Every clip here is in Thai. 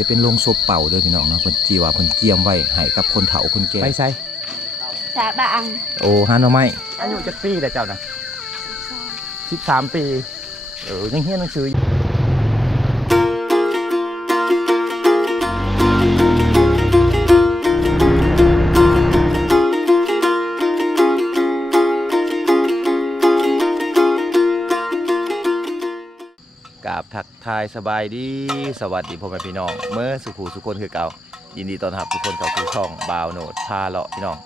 จะเป็นโรงศพเป่าด้วยพี่น้องเนาะเพิ่นจีว่าเพิ่นเกียมไว้ให้กับคนเฒ่าคนแก่ไปใส่สาบางโอ้หาหน่อไม้อายุจักปีแล้วเจ้านะ13 ปียังเรียนหนังสือกราบทักทายสบายดีสวัสดีพ่อแม่พี่น้องเมื่อสุขูสุคนคือเก่ายินดีต้อนรับทุกคนเข้าสู่ช่องบ่าวโหนดพาเลาะพี่น้อง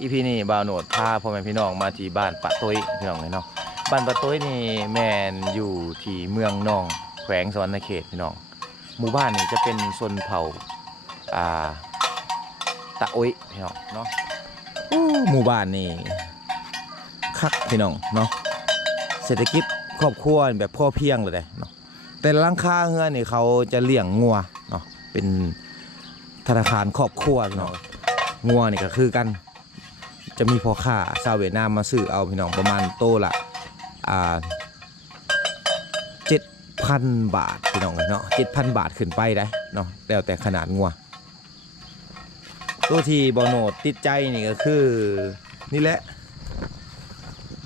อีพีนี้บ่าวโหนดพาพ่อแม่พี่น้องมาที่บ้านปะตุ้ยพี่น้องเลยเนาะบ้านปะตุ้ยนี่แมนอยู่ที่เมืองนองแขวงสวรรณเขตพี่น้องหมู่บ้านนี่จะเป็นชนเผ่าตะโอยพี่น้องเนาะหมู่บ้านนี่คักพี่น้องเนาะเศรษฐกิจครอบครัวแบบพ่อเพียงเลยเนาะแต่หลังคาเฮือนนี่เขาจะเลี้ยงงัวเนาะเป็นธนาคารครอบครัวเนาะงัวนี่ก็คือกันจะมีพ่อค้าชาวเวียดนามมาซื้อเอาพี่น้องประมาณโตละ7,000 บาทพี่น้องเนาะ7,000 บาทขึ้นไปได้เนาะแล้วแต่ขนาดงัวตัวที่บ่โหนดติดใจนี่ก็คือนี่แหละ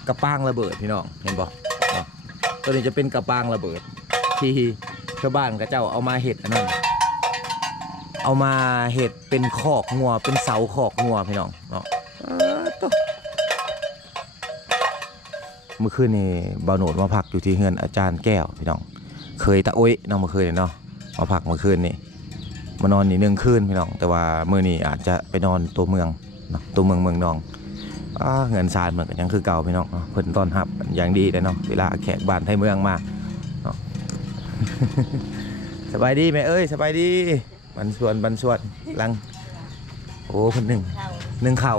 กระปางระเบิดพี่น้องเห็นบ่ตัวนี้จะเป็นกระปางระเบิดที่ชาวบ้านกับเจ้าเอามาเห็ดอันนั้นเอามาเห็ดเป็นคอกงัวเป็นเสาคอกงัวพี่น้องเนาะเมื่อคืนนี้บ่าวโหนดมาพักอยู่ที่เฮือนอาจารย์แก้วพี่น้องเคยตะโอ้ยน้องเมื่อคืนเนาะมาพักเมื่อคืนนี่มานอนนี่1 คืนพี่น้องแต่ว่ามื้อนี้อาจจะไปนอนตัวเมืองเนาะตัวเมืองนองเงินซานเหมือนกันยังคือเก่าพี่น้องเนาะเพิ่นต้อนรับอย่างดีเลยเนาะเวลาแขกบ้านไทยเมืองมาเนาะ สบายดีไหมเอ้ยสบายดีบันส่วนลังโอ้เพิ่นหนึ่งเขา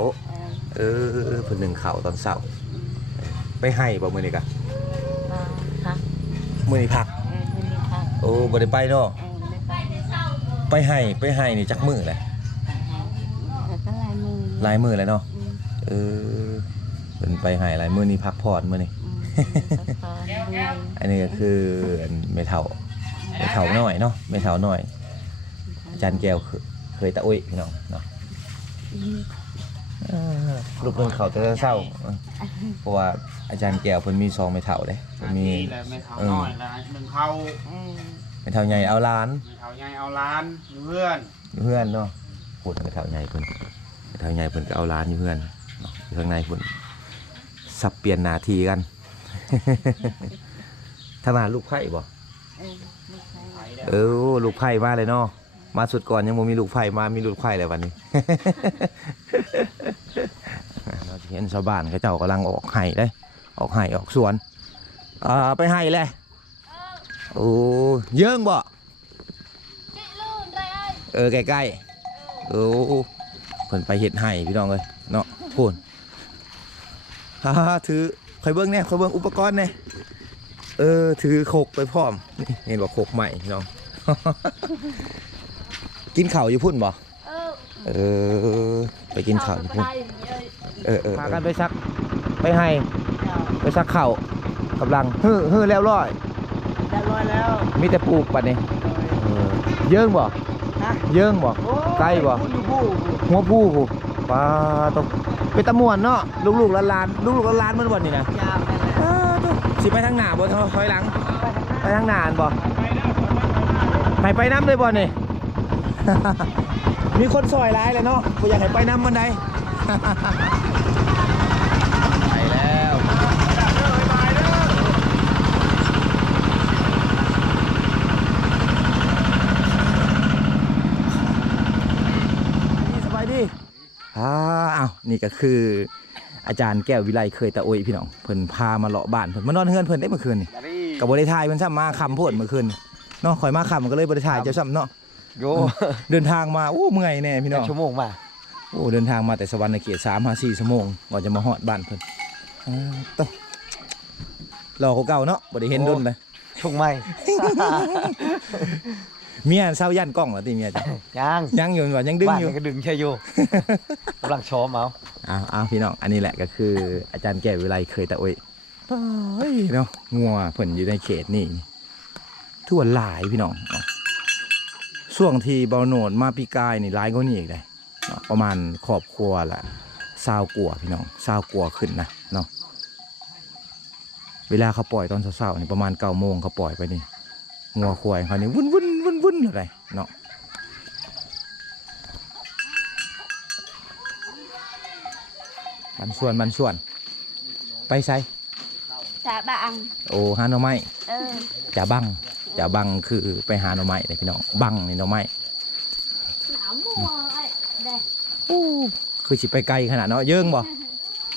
เพิ่น1เขาตอนเช้าไปให้บ่มื้อนี้กะมื้อนี้พักโอ้บ่ได้ไปเนาะไปให้นี่จักมื้อแหละหลายมื้อแล้วเนาะเป็นไปหายหลายมื้อนี้พักผ่อนมื้อนี้ อันนี้ก็คือเมทัลหน่อยเนาะเมทัลหน่อยอาจารย์แก้วเคยตะอุ้ยพี่น้องเนาะลูกเพิ่นเขาจะเศร้าเพราะว่าอาจารย์แก้วเพิ่นมี2เมทัลเด้เพิ่นมีเมทัลน้อยละ1เท่าเมทัลใหญ่เอาล้านเมทัลใหญ่เอาล้านอยู่เพื่อนเนาะพูดเมทัลใหญ่เพิ่นก็เอาล้านอยู่เพื่อนอยู่ข้างในพุ่นสับเปลี่ยนหน้าที่กันทำงานลูกไผ่บ่ลูกไผ่มาเลยเนาะมาสุดก่อนยังบ่มีลูกไผ่มามีลูกไผ่เลยวันนี้ เราเห็นชาวบ้านเขาเจ้ากำลังออกไห่ได้ออกสวนไปไห่เลยโอ้เยิ่งบ่ใกล้ๆเพิ่นไปเห็ดไห่พี่น้องเลยเนาะพูนถือคอยเบิ้งเนี่ยคอยเบิ้งอุปกรณ์เนี่ยถือโขกไปพร้อมเห็นบอกโขกใหม่น้อง กินข้าวอยู่พุ่นบ่ไปกินข้าวอยู่พุ่นพากันไปซักไปซักข้าวกำลังฮือแล้วร้อยแล้วมีแต่ปลูกปัดนี่เยิ่งบ่เยิ่งบ่ใกล้บ่หัวผู้ปลาตกไปตะมวนเนาะลูกๆล้านมันบ่นี่นะสิไปทางหน้าบ่ถอยหลังไปทางหน้าบ่ไปน้ำเลยบ่นี่ มีคนซอยร้ายเลยเนาะกูอยากให้ไปน้ำมันใด ไปแล้วสบายดีนี่ก็คืออาจารย์แก้ววิไลเคยตะโอยพี่น้องเพิ่นพามาเลาะบ้านเพิ่นมานอนเฮือนเพิ่นได้เมื่อคืนนี่กับบริทายเพิ่นซ้ำมาคำโพดเมื่อคืนเนาะข่อยมาคำก็เลยบริทายเจ้าซ้ำเนาะเดินทางมาเมื่อยแน่พี่น้องชั่วโมงมาเดินทางมาแต่สวรรณเขต3-4 ชั่วโมงก่อนจะมาฮอดบ้านเพิ่นต้องรอเขาเก่าเนาะบ่ได้เห็นดุนเลยช่วงใหม่เมียเศร้าย่านกล้องเหรอตีเมียจ้ะยังอยู่ว่ายังดึงอยู่ก็ดึงใช่อยู่กำลังช้อมเอาพี่น้องอันนี้แหละก็คืออาจารย์แก้ววิไลเคยตะโอยเนาะงัวเพิ่นอยู่ในเขตนี่ทั่วหลายพี่น้อง ช่วงที่เบาโหนดมาปีกายนี่ร้ายกว่านี้อีกเลยเนาะประมาณครอบครัวละ20 กว่าพี่น้อง20 กว่าขึ้นนะเนาะเวลาเขาปล่อยตอนเช้าๆนี่ประมาณ9 โมงเขาปล่อยไปนี่งัวควายเขานี่วุ่นอะไรเนาะบันส่วนไปใส่ สาบาง โอ้หาหน่อไม้ จะ จะบังคือไปหาหน่อไม้เลยพี่น้องบังนี่หน่อไม้ หนาวมัวไอ้เด็ก คือสิไปไกลขนาดเนาะเยิ่งบ่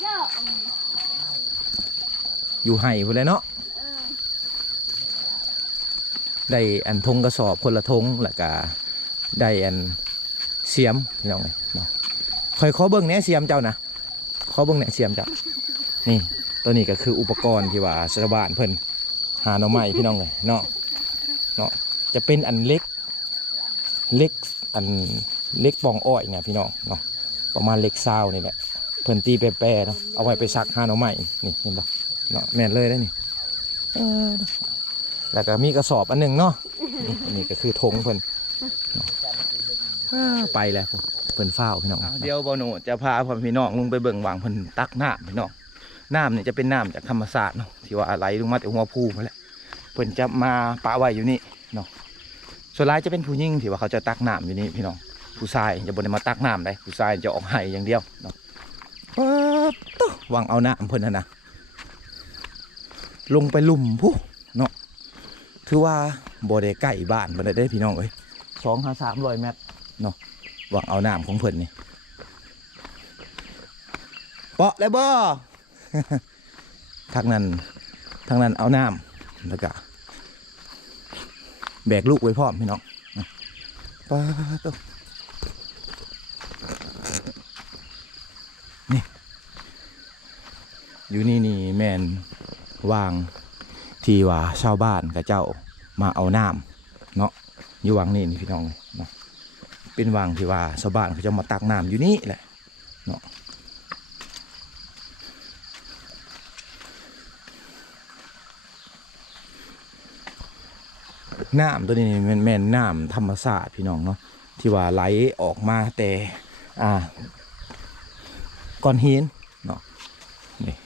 เยอะ อยู่ไห่พุ่นเลยเนาะได้อันทงกระสอบคนละทงแล้วก็ได้อันเสียมพี่น้องเลยเนาะคอยขอเบิ่งแหน่เสียมเจ้านะขอเบิ่งแหน่เสียมเจ้านี่ตัวนี้ก็คืออุปกรณ์ที่ว่าชาวบ้านเพิ่นหาหน่อไม้พี่น้องเลยเนาะจะเป็นอันเล็กอันเล็กปองอ้อยเนี่ยพี่น้องเนาะประมาณเล็กซาวนี่แหละเพิ่นตีแปรๆเนาะเอาไว้ไปซักหาหน่อไม้นี่เห็นปะเนาะแม่นเลยได้นี่แล้วก็มีกระสอบอันหนึ่งเนาะนี่ก็คือธงเพิ่นไปแล้วเพิ่นเฝ้าพี่น้องเดี๋ยวบ่หนูจะพาพ่อพี่น้องลงไปเบิ่งวางเพิ่นตักน้ำพี่น้องน้ำเนี่ยจะเป็นน้ำจากธรรมชาติเนาะที่ว่าไหลลงมาจากหัวภูมาแล้วเพิ่นจะมาปะไว้อยู่นี่เนาะส่วนหลายจะเป็นผู้หญิงที่ว่าเขาจะตักน้ำอยู่นี่พี่น้องผู้ชายจะบ่ได้มาตักน้ำได้ผู้ชายจะออกไห้อย่างเดียวเนาะวางเอาน้ำเพิ่นนะลงไปลุ่มผู้เนาะถือว่าบ่ได้ใกล้บ้านบ่ได้พี่น้องเอ้ย200-300 เมตรเนาะวางเอาน้ำของเพิ่นนี่เปาะแล้วบ่ ทางนั้นเอาน้ำแล้วก็แบกลูกไว้พร้อมพี่น้องป้าตุ๊นี่อยู่นี่แมนวางที่ว่าชาวบ้านกับเจ้ามาเอาน้ำเนาะอยู่วางนี่พี่น้องเนาะเป็นวางที่ว่าชาวบ้านเขาจะมาตักน้ำอยู่นี่แหละเนาะน้ำตัวนี้แม่นน้ำธรรมชาติพี่น้องเนาะที่ว่าไหลออกมาแต่ก้อนหินเนาะนี่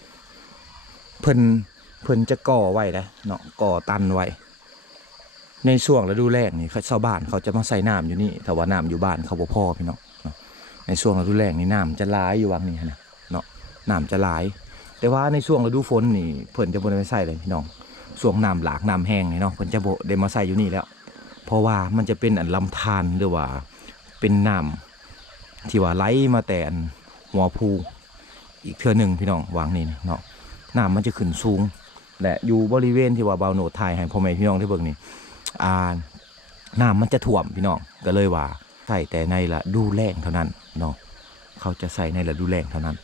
เพิ่นจะก่อไว้นะเนาะก่อตันไว้ในช่วงฤดูแล้งนี่ชาวบ้านเขาจะมาใส่น้ำอยู่นี่แต่ว่าน้ำอยู่บ้านเขาบ่พอพี่น้องเนาะในช่วงฤดูแล้งนี่น้ำจะไหลอยู่วังนี่นะเนาะน้ำจะไหลแต่ว่าในช่วงฤดูฝนนี่เพิ่นจะบ่ได้ไปใส่เลยพี่น้องช่วงน้ำหลากน้ำแห้งนี่เนาะเพิ่นจะบ่ได้มาใส่อยู่นี่แล้วเพราะว่ามันจะเป็นอันลำธารหรือว่าเป็นน้ำที่ว่าไหลมาแต่หัวภูอีกเทื่อหนึ่งพี่น้องวางนี่เนาะน้ำมันจะขึ้นสูงและอยู่บริเวณที่ว่าเบาโหนดถ่ายให้พ่อแม่พี่น้องที่เบิ่งนี่น้ำมันจะท่วมพี่น้องก็เลยว่าใส่แต่ในฤดูแล้งเท่านั้นเนาะเขาจะใส่ในฤดูแล้งเท่านั้น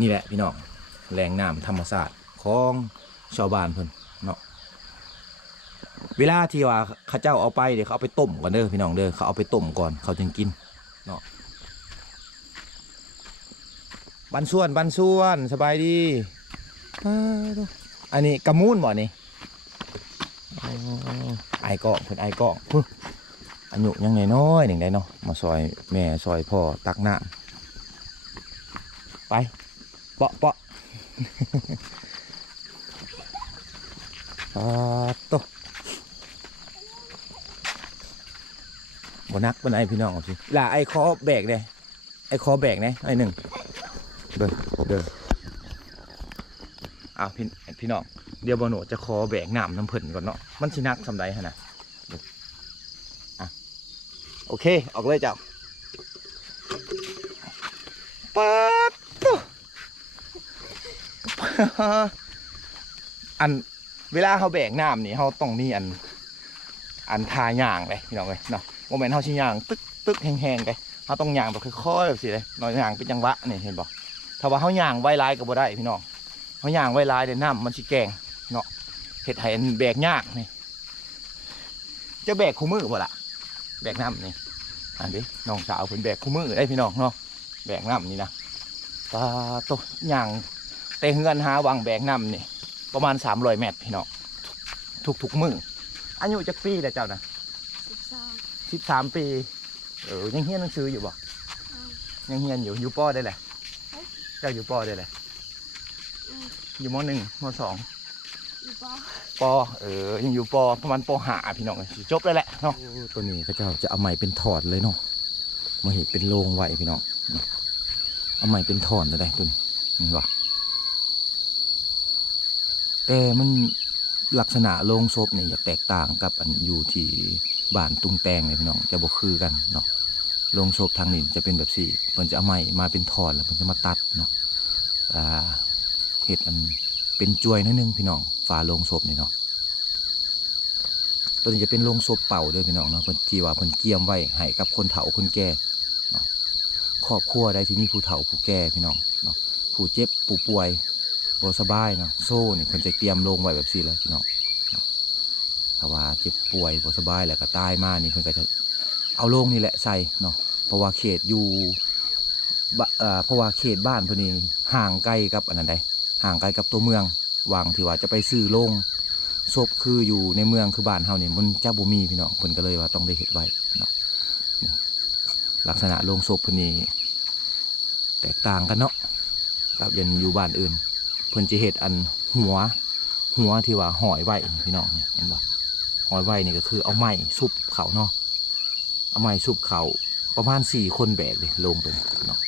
นี่แหละพี่น้องแหล่งน้ำธรรมชาติของชาวบ้านเพิ่นเนาะเวลาที่ว่าเขาเจ้าเอาไปเดี๋ยวเขาเอาไปต้มก่อนเด้อพี่น้องเด้อเขาเอาไปต้มก่อนเขาจึงกินเนาะบันส่วนสบายดีอันนี้กระมูนบ่นี่ไอ้กองเพิ่นไอ้กองอายุยังน้อยหนึ่งได้เนาะมาซอยแม่ซอยพ่อตักน้ำไปเปาะโตบนักบนไอพี่น้องสิล่ะไอคอแบกเลยไอคอแบกเนี่ยไอหนึ่งเดินอ้าวพี่น้องเดี๋ยวบอโนจะคอแบกน้ำน้ำเพิ่นก่อนเนาะมันชินักสำไรฮะนะอ่ะโอเคออกเลยเจ้าปัดอันเวลาเขาแบกน้ำนี่เขาต้องมีอันทาย่างเลยพี่น้องเลยเนาะโมเมนต์เขาชี้ย่างตึกแห้งๆไปเขาต้องย่างแบบค่อยๆแบบสิเลยน้อยย่างเป็นจังหวะนี่เห็นบอกถ้าว่าเขาย่างไว้ลายก็บ่ได้พี่น้องเขาย่างไว้ลายเดี๋ยวน้ำมันสิแกงเนาะเห็ดไห่แบกยากนี่จะแบกคู่มือบ่ล่ะแบกน้ำนี่อันนี้น้องสาวเพิ่นแบกคู่มือได้พี่น้องเนาะแบกน้ำนี่นะตาโตย่างแต่เฮือนหาวางแบกน้ำนี่ประมาณ300 เมตรพี่น้อง ทุกๆมื้ออายุจักปีแล้วเจ้านะ 13 ปียังเรียนหนังสืออยู่บ่ยังเรียนอยู่ป.ได้แหละเจ้าอยู่ป.ได้แหละอยู่ม.1 ม.2ป.ยังอยู่ป.ประมาณป.5พี่น้องสิจบแล้วแหละเนาะตัวนี้เขาเจ้าจะเอาไม้เป็นถอดเลยเนาะมาเห็นเป็นโลงไว้พี่น้องเอาไม้เป็นถอดได้ตัวนี้นี่บ่แต่มันลักษณะโลงศพเนี่ยอยากแตกต่างกับอันอยู่ที่บ้านตุงแตงเลยพี่น้องจะบ่คือกันเนาะโลงศพทางนี้จะเป็นแบบสี่เพิ่นจะเอาไม้มาเป็นถอดแล้วเพิ่นจะมาตัดเนาะเห็ดอันเป็นจวยนิดนึงพี่น้องฝาโลงศพนี่เนาะตัวนี้จะเป็นโลงศพเป่าด้วยพี่น้องเนาะเพิ่นที่ว่าเพิ่นเกี่ยมไว้ให้กับคนเฒ่าคนแก่เนาะครอบครัวใดที่มีผู้เฒ่าผู้แก่พี่น้องเนาะผู้เจ็บผู้ป่วยบ่สบายเนาะโซ่นี่เพิ่นจะเตรียมโลงไว้แบบสี่เลยพี่น้องถ้าว่าเจ็บป่วยบ่สบายแล้วก็ตายมานี่เพิ่นก็จะเอาโลงนี่แหละใส่เนาะเพราะว่าเขตอยู่เพราะว่าเขตบ้านเพิ่นนี่ห่างไกลกับอันนั้นใดห่างไกลกับตัวเมืองวางที่ว่าจะไปซื้อโลงศพคืออยู่ในเมืองคือบ้านเฮานี่มันจะบ่มีพี่น้องเพิ่นก็เลยว่าต้องได้เฮ็ดไว้เนาะนี่ลักษณะโลงศพเพิ่นนี่แตกต่างกันเนาะกับยันอยู่บ้านอื่นเพิ่นจะเฮ็ดอันหัวที่ว่าห้อยไว้พี่น้องเห็นบ่ห้อยไว้นี่ก็คือเอาไม้ซุบเขาเนาะเอาไม้ซุบเขาประมาณ4 คนแบกเลยลงไปเนาะ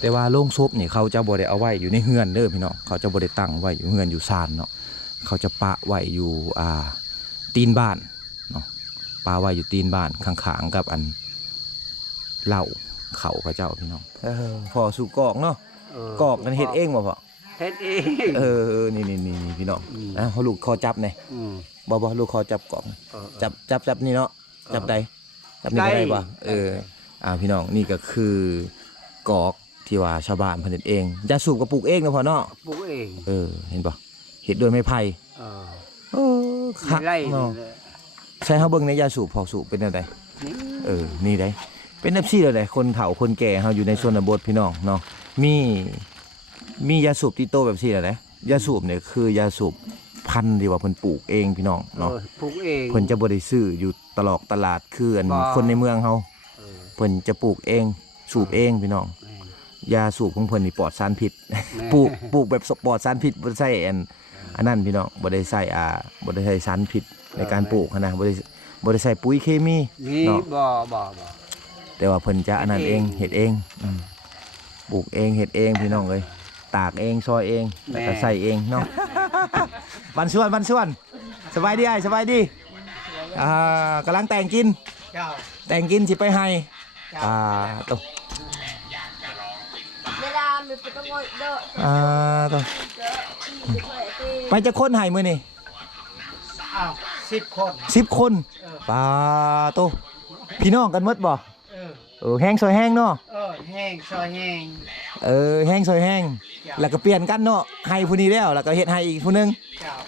แต่ว่าโล่งศพนี่เขาจะบ่ได้เอาไว้อยู่ในเฮือนเด้อพี่น้องเขาจะบ่ได้ตั้งไว้อยู่เฮือนอยู่ศาลเนาะเขาจะปะไว้อยู่ตีนบ้านเนาะปะไว้อยู่ตีนบ้านข้างๆกับอันเหล้าเขาพระเจ้าพี่น้องพอสู่กอกเนาะกอกกันเฮ็ดเองบ่พ่อเฮ็ดเองนี่พี่น้องเขาลูกคอจับเนี่ยบ่ลูกคอจับกอกจับนี่เนาะจับใดจับนี่ก็ได้ป่ะพี่น้องนี่ก็คือกอกที่ว่าชาวบ้านผลิตเองยาสูบก็ปลูกเองเนาะพ่อเนาะปลูกเองเห็นป่ะเห็ดโดยไม้ไผ่คักเนาะใช้เฮาเบิ่งในยาสูบพอสูบเป็นอะไรนี่ได้เป็นแบบซี่เลยคนเฒ่าคนแก่เฮาอยู่ในชนบทพี่น้องเนาะมียาสูบที่โตแบบซี่เลยยาสูบเนี่ยคือยาสูบพันธุ์ที่ว่าเพิ่นปลูกเองพี่น้องเนาะปลูกเองเพิ่นจะบ่ได้ซื้ออยู่ตลาดคือคนในเมืองเฮาเพิ่นจะปลูกเองสูบเองพี่น้องยาสูบของเพิ่นนี่ปลอดสารพิษปลูกแบบปลอดสารพิษบ่ได้ใส่อันนั้นพี่น้องบ่ได้ใส่บ่ได้ใส่สารพิษในการปลูกนะบ่ได้ใส่ปุ๋ยเคมีเนาะบ่แต่ว่าเพิ่นจะอันนั้นเองเฮ็ดเองปลูกเองเฮ็ดเองพี่น้องเอ้ยตากเองซอยเองแล้วก็ใส่เองเนาะบันส่วนสบายดีไอ้สบายดีกำลังแต่งกินสิไปให้ตัวตัวไปจะคนให้มื้อนี่10 คนปลาตัวพี่น้องกันหมดบ่แห้งซอยแห้งเนาะแห้งซอยแห้งแห้งซอยแห้งแล้วก็เปลี่ยนกันเนาะให้ผู้นี้แล้วก็เฮ็ดให้อีกผู้นึง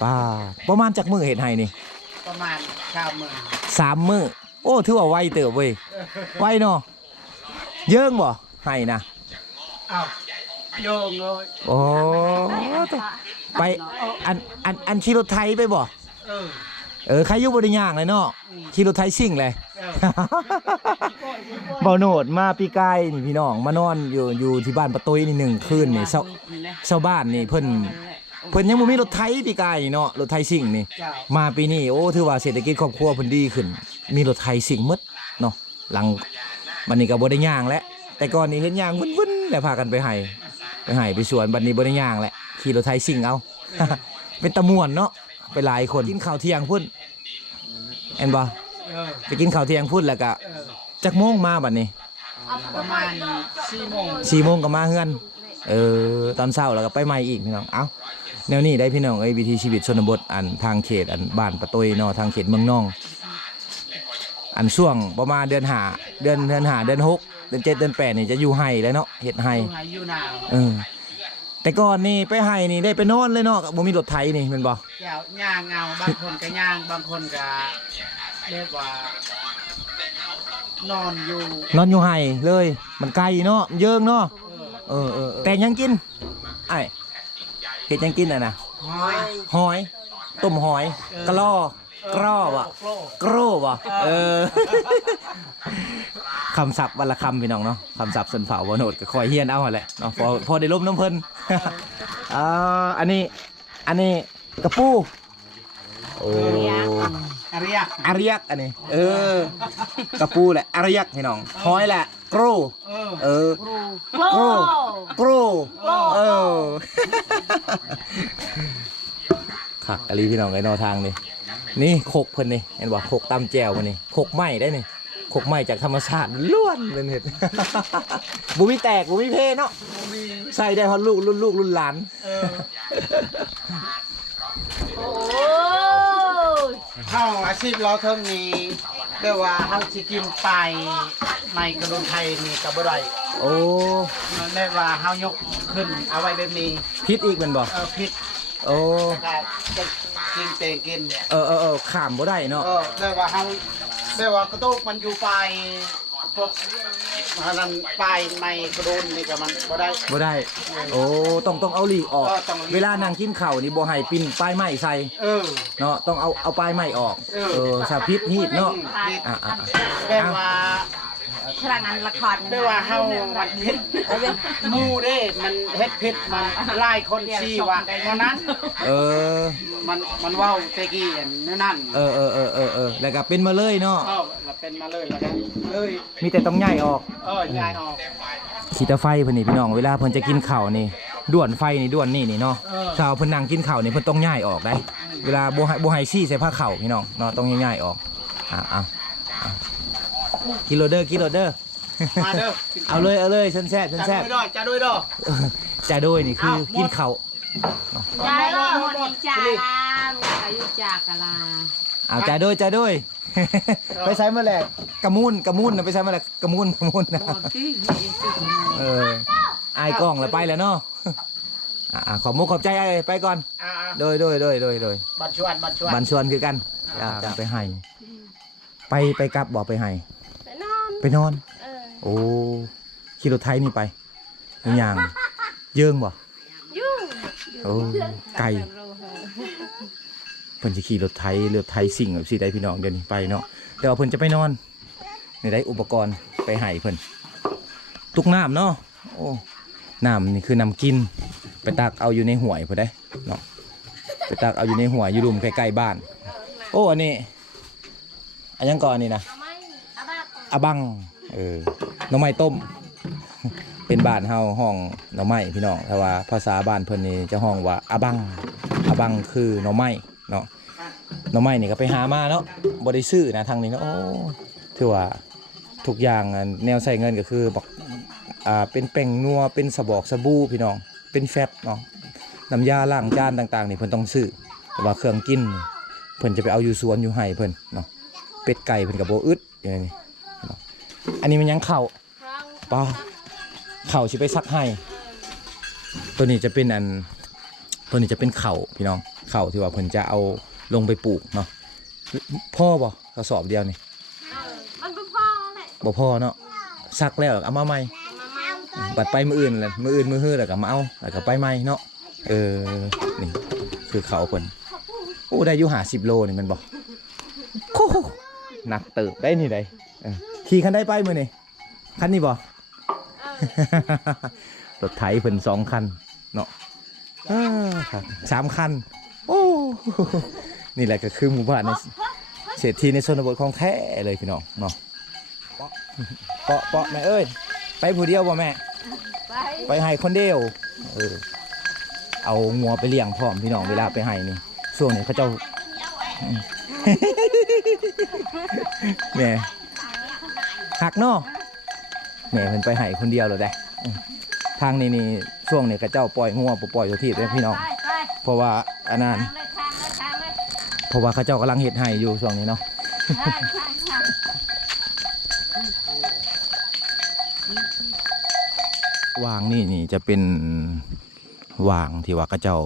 ป้าประมาณจักมื้อเฮ็ดให้นี่ประมาณ3 มื้อโอ้ถือว่าไวเติบเว้ยไวเนาะเยิ่งบ่ให้นะโยงเลยโอ้ไปอันขี่รถไถไปบ่ใครอยู่บ่ได้ย่างเลยเนาะขี่รถไถซิ่งเลยบ่โนดมาปีกายนี่พี่น้องมานอนอยู่ที่บ้านปะตุ้ยนี่1 คืนนี่ชาวบ้านนี่เพิ่นยังบ่มีรถไถปีกายนี่เนาะรถไถซิ่งนี่มาปีนี้โอ้ถือว่าเศรษฐกิจครอบครัวเพิ่นดีขึ้นมีรถไถซิ่งหมดเนาะหลังบัดนี้ก็บ่ได้ย่างแล้วแต่ก่อนนี่เห็นย่างวุ่นๆแล้วพากันไปให้สวนบัดนี้บ่ได้ย่างแล้วขี่รถไถซิ่งเอาเป็นตะม่วนเนาะไปหลายคนกินข้าวเที่ยงพุ่นเห็นบ่ไปกินข้าวเที่ยงพุ่นแล้วก็จักโมงมาบัดนี้ประมาณ4 โมงก็มาเฮือนตอนเช้าแล้วก็ไปใหม่อีกพี่น้องเอ้าแนวนี้ได้พี่น้องวิถีชีวิตชนบทอันทางเขตอันบ้านปะตุ้ยเนาะทางเขตเมืองนองอันช่วงประมาณเดือน5เดือน6เดือน7เดือน8นี่จะอยู่ไห้แล้วเนาะเฮ็ดไห้อยู่หนาวแต่ก่อนนี่ไปไห้นี่ได้ไปนอนเลยเนาะบ่มีรถไถนี่แม่นบ่ย่างเงาบางคนก็ย่างบางคนก็เรียกว่านอนอยู่ไห้เลยมันไกลเนาะเยิงเนาะ แต่ยังกินไอ้เห็ดยังกินอ่ะนะ หอย หอยต้มหอยกระกรอบอ่ะกรอบอ่ะคำศัพท์วันละคำพี่น้องเนาะคำศัพท์ส่วนเผ่าบ่โนดก็คอยเฮียนเอาแหละเนาะพอได้ล้มน้ำเพิ่นอันนี้กระปูโอ้ อาริยะ อาริยักอันนี้กระปูแหละอาริยักพี่น้องหอยแหละกรูกรูกรูขักอะไรพี่น้องไอ้นอทางนี่โคกเพิ่นนี่เห็นว่าโคกตำแจวมันนี่โคกไหม้ได้นี่โคกไหม้จากธรรมชาติล้วนเป็นเห็ดบุมีแตกบุมีเพเนาะใส่ได้พอลูกรุ่นหลาน โอ้ย เฮาอาชีพเราเท่านี้เรียกว่าเฮาสิกินไปในกระดงไทยนี่ก็บ่ได้ โอ้ มันได้ว่าเฮายกขึ้นเอาไว้แบบนี้ พิษอีกแมันบอก ผิด โอ้ ก็จะกินเตงกิน ขามบ่ได้เนาะ ได้ว่าเฮาได้ว่ากระตุกมันอยู่ปลายพวกนั้นปลายในกระโดนนี่ก็มันบ่ได้ บ่ได้โอ้ต้องเอาหลีกออก ต้องหลีก เวลานั่งกินข้าวนี่บ่ให้ปิ้นป้ายไม้ใส่ เนาะต้องเอาป้ายไม้ออกถ้าพิษฮีดเนาะ ผิด อ่ะ ได้ว่า พลังงานละคร ได้ว่าเฮามันผิดหมู่เด้มันเฮ็ดผิดมันหลายคนชี้ว่าเท่านั้น เออ มันเว้าแต่กี้อันนั่น แล้วก็เป็นมาเลยเนาะ แล้วเป็นมาเลยแล้วกันเลย มีแต่ต้องย้ายออก ย้ายออก ขีตาไฟเพิ่นนี่พี่น้องเวลาเพิ่นจะกินข้าวนี่ด่วนไฟนี่ด่วนนี่เนาะถ้าเพิ่นนั่งกินข้าวนี่เพิ่นต้องย้ายออกได้เวลาบ่ให้ซี่ใส่ผ้าเข่าพี่น้องเนาะต้องย้ายออกกิโลเดอร์มาเด้อ เอาเลยเส้นแซ่บ จ้าด้วยดอก จ่าโดยนี่คือกินข้าว ใจก็หมดจ่าลามอายุจากลา เอาจ่าโดยไปใช้มาแหละกระมุนนะไปใช้มาแหละกระมุนนะอายกล้องแล้วไปแล้วเนาะขอบมุกขอบใจไอ้ไปก่อนโดยบัตรชวน บันชวนคือกันจะไปให้ไปกลับบอกไปให้ไปนอนโอ้ขี่รถไทยนี่ไปอย่างเยื่องบ่โอ้ไก่เพิ่นจะขี่รถไทยสิ่งแบบสิได้พี่น้องเดี๋ยวนี้ไปเนาะแต่ว่าเพิ่นจะไปนอนในได้อุปกรณ์ไปให้เพิ่นตุกน้ำเนาะโอ้น้ำนี่คือน้ำกินไปตักเอาอยู่ในห่วยพอได้เนาะไปตักเอาอยู่ในห่วยอยู่รุมใกล้ๆบ้านโอ้อันนี้อันยังก่อนนี่นะอาบังหน่อไม้ต้มเป็นบ้านเฮาห้องหน่อไม้พี่น้องแต่ว่าภาษาบ้านเพิ่นนี่จะห้องว่าอาบังคือหน่อไม้เนาะหน่อไม้นี่ก็ไปหามาเนาะบ่ได้ซื้อนะทางนี้เนาะโอ้ถือว่าทุกอย่างแนวใส่เงินก็คือบอกเป็นแป้งนัวเป็นสบู่พี่น้องเป็นแฟบเนาะน้ำยาล้างจานต่างๆนี่เพิ่นต้องซื้อแต่ว่าเครื่องกินเพิ่นจะไปเอาอยู่สวนอยู่ไห้เพิ่นเนาะเป็ดไก่เพิ่นก็บ่อึดอย่างนี้อันนี้มันยังเข่าเปล่าเข่าสิไปซักให้ตัวนี้จะเป็นเข่าพี่น้องเข่าที่ว่าเพิ่นจะเอาลงไปปลูกเนาะพ่อบ่กระสอบเดียวนี่มันบ่พอแหละบ่พ่อเนาะซักแล้วเอามาใหม่บัดไปมื้ออื่นแล้วมื้อฮื้อแล้วก็มาเอาแล้วก็ไปใหม่เนาะนี่คือเขาเพิ่นโอ้ได้อยู่50โลนี่มันบ่โคหนักเติบได้นี่ได้ขี่คันได้ไปมื้อนี่คันนี้บ่รถไถเพิ่น2คันเนาะ3คันโอ้นี่แหละก็คือหมู่บ้านในเศรษฐีในชนบทของแท้เลยพี่น้องเนาะเปาะแม่เอ้ยไปผู้เดียวบ่แม่ไปให้คนเดียวเอางัวไปเลี้ยงพร้อมพี่น้องเวลาไปให้นี่ช่วงนี้เขาเจ้าแม่หักเนาะแม่เพิ่นไปให้คนเดียวเลยได้ทางนี้ช่วงนี้เขาเจ้าปล่อยงัวปล่อยตัวที่เลยพี่น้องเพราะว่าอันนั้นเพราะว่าเขาเจ้ากำลังเฮ็ดให้อยู่ช่วงนี้เนาะวางนี่จะเป็นวางที่ว่าเขาเจ้า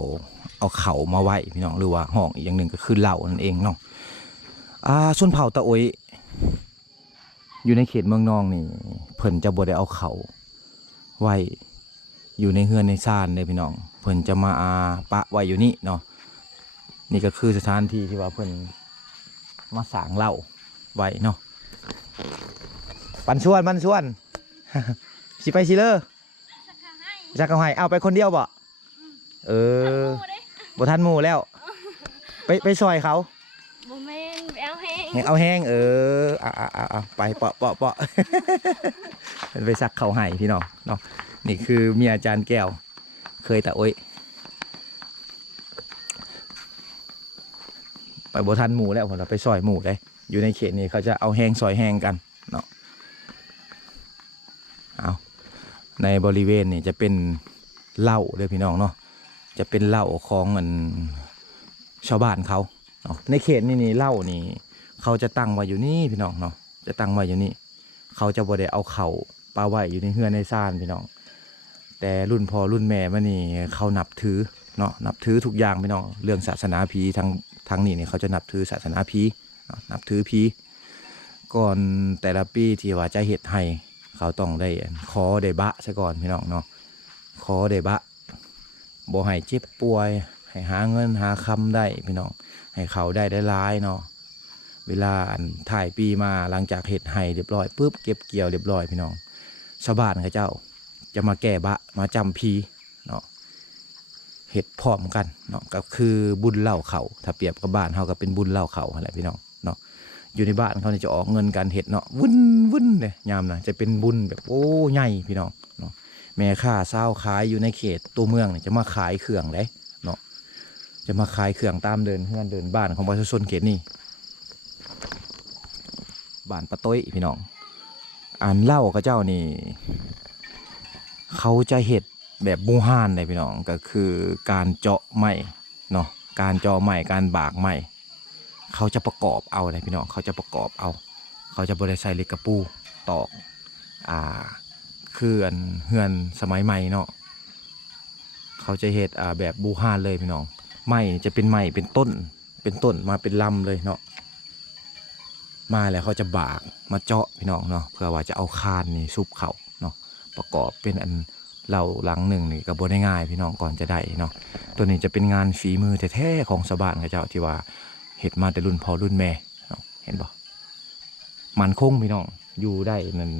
เอาเข่ามาไว้พี่น้องหรือว่าห้องอีกอย่างหนึ่งก็คือเหล้านั่นเองเนาะชนเผ่าตะโอยอยู่ในเขตเมืองนองนี่เพิ่นจะบ่ได้เอาเข่าไว้ อยู่ในเฮือนในซ่านเลยพี่น้องเพิ่นจะมาปะไว้อยู่นี่เนาะนี่ก็คือสถานที่ที่ว่าเพิ่นมาสร้างเหล้าไว้เนาะปันชวน สิไปสิเลอจักเอาให้เอาไปคนเดียวบ่เออบ่ทันหมู่แล้วไปซอยเขา บ่แม่นเอาแห้ง เอาแห้งเอาไปเปาะเป็นไปซักเขาให้พี่น้องเนาะนี่คือเมียอาจารย์แก้วเคยแต่โอ้ยไปบ่ทันหมู่แล้วผมเราไปซอยหมู่เลยอยู่ในเขตนี้เขาจะเอาแห้งซอยแห้งกันเนาะเอาในบริเวณนี่จะเป็นเหล้าเลยพี่น้องเนาะจะเป็นเหล้าของชาวบ้านเขาเนาะในเขตนี่เหล้านี่เขาจะตั้งไว้อยู่นี่พี่น้องเนาะจะตั้งไว้อยู่นี่เขาจะบ่ได้เอาเข่าปลาไว้อยู่ในเฮือนในซ่านพี่น้องแต่รุ่นพ่อรุ่นแม่มานี่เขานับถือเนาะนับถือทุกอย่างพี่น้องเรื่องศาสนาผีทางนี่เขาจะนับถือศาสนาผีนับถือผีก่อนแต่ละปีที่ว่าจะเฮ็ดให้เขาต้องได้ขอได้บะซะก่อนพี่น้องเนาะขอได้บะบ่ให้เจ็บป่วยให้หาเงินหาคำได้พี่น้องให้เขาได้หลายเนาะเวลาถ่ายปีมาหลังจากเฮ็ดให้เรียบร้อยปุ๊บเก็บเกี่ยวเรียบร้อยพี่น้องชาวบ้านเขาเจ้าจะมาแก้บะมาจำพีเนาะเฮ็ดพร้อมกันเนาะก็คือบุญเล่าเขาถ้าเปรียบกับบ้านเขาก็เป็นบุญเล่าเขาอะไรพี่น้องเนาะอยู่ในบ้านเขาจะออกเงินการเฮ็ดเนาะวุ่นเลยยามนะจะเป็นบุญแบบโอ้ใหญ่พี่น้องเนาะแม่ค้าเศร้าขายอยู่ในเขตตัวเมืองเนี่ยจะมาขายเครื่องได้เนาะจะมาขายเครื่องตามเดินเฮือนเดินบ้านของประชาชนเขตนี้บ้านปะต้อยพี่น้องเล่ากับเจ้านี่เขาจะเห็ดแบบบูฮานเลยพี่น้องก็คือการเจาะไม้เนาะการเจาะไม้การบากไม้เขาจะประกอบเอาเลยพี่น้องเขาจะประกอบเอาเขาจะบริใส่เหล็กกระปูตอกคือเฮือนสมัยใหม่เนาะเขาจะเห็ดแบบบูฮานเลยพี่น้องไม้จะเป็นไม้เป็นต้นมาเป็นลำเลยเนาะมาแล้วเขาจะบากมาเจาะพี่น้องเนาะเพื่อว่าจะเอาคานนี่ซุบเขาเนาะประกอบเป็นเราหลังหนึ่งนี่ก็บ่ได้ง่ายพี่น้องก่อนจะได้เนาะตัวนี้จะเป็นงานฝีมือแท้ๆของชาวบ้านเขาเจ้าที่ว่าเฮ็ดมาแต่รุ่นพ่อรุ่นแม่เห็นบ่มันคงพี่น้องอยู่ได้นั่น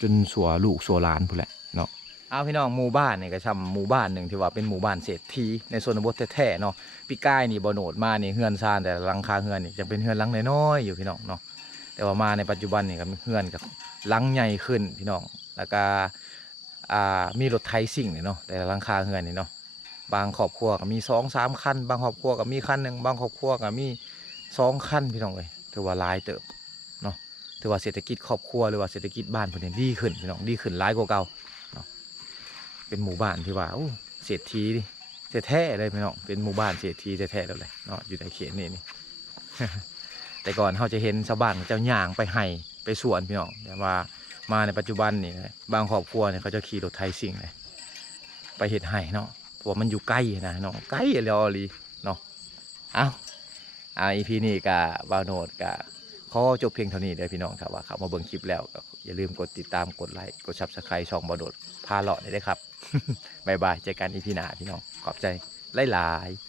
จนสัวลูกสัวหลานพุ่นแหละเนาะเอาพี่น้องหมู่บ้านนี่ก็ช่ำหมู่บ้านหนึ่งที่ว่าเป็นหมู่บ้านเศรษฐีในชนบทแท้ๆเนาะปีกายนี่บ่โหนดมานี่เฮือนซ่านแต่หลังคาเฮือนนี่จะเป็นเฮือนหลังน้อยๆอยู่พี่น้องเนาะแต่ว่ามาในปัจจุบันนี่ก็เฮือนกับหลังใหญ่ขึ้นพี่น้องแล้วก็มีรถไถซิ่งเนาะแต่หลังคาเฮือนนี่เนาะบางครอบครัวก็มี2-3 คันบางครอบครัวก็มีคันหนึ่งบางครอบครัวก็มี2 คันพี่น้องเลยถือว่าหลายเติบเนาะถือว่าเศรษฐกิจครอบครัวหรือว่าเศรษฐกิจบ้านเพิ่นดีขึ้นพี่น้องดีขึ้นหลายกว่าเก่าเนาะเป็นหมู่บ้านที่ว่าเศรษฐีแท้ๆเลยพี่น้องเป็นหมู่บ้านเศรษฐีแท้ๆเลยเนาะอยู่ในเขตนี่ แต่ก่อนเขาจะเห็นชาวบ้านเจ้าย่างไปไห่ไปสวนพี่น้องแต่ว่ามาในปัจจุบันนี่บางครอบครัวเนี่ยเขาจะขี่รถไถซิ่งเลยไปเห็ดไห่เนาะเพราะมันอยู่ใกล้นะเนาะใกล้แล้วลีเนาะเอาอีพีนี้กับบาวโนดกับขอจบเพียงเท่านี้เด้อพี่น้องครับว่าเขามาเบิ่งคลิปแล้วก็อย่าลืมกดติดตามกดไลค์กดซับสไครต์ช่องบาวโนดพาเลาะได้ครับ บ๊ายบายเจอกันอีพีหน้าพี่น้องขอบใจหลายๆ